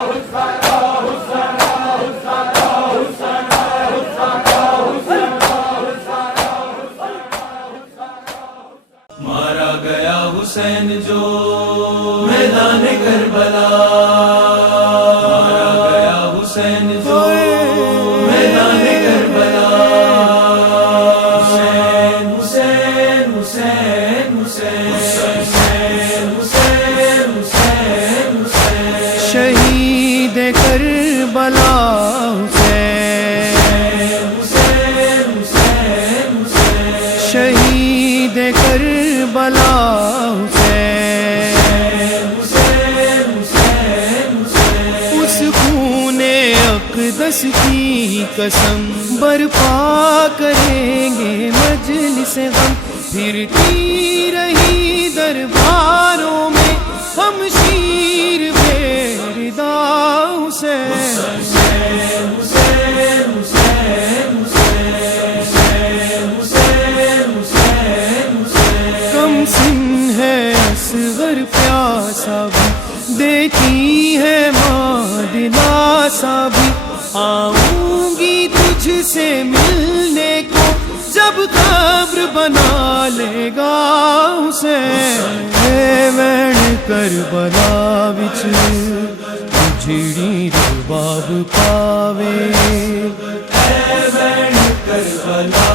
مارا گیا حسین جو میدان کربلا، مارا گیا حسین جو میدان کربلا، حسین حسین حسین حسین حسین حسین حسین شہید کربلا حسین حسین حسین شہید کربلا حسین حسین اس خون اقدس کی قسم برپا کریں گے مجلس غم، پھرتی رہی درباروں میں ہم شیر بے ردا حسین کم سن ہے اصغر پیاسا بھی، دیتی ہے ماں دلاسا بھی، آؤں گی تجھ سے ملنے کو جب قبر بنا لے گا حسین، اے وین کربلا وچ اجڑی رباب پاوے، کربلا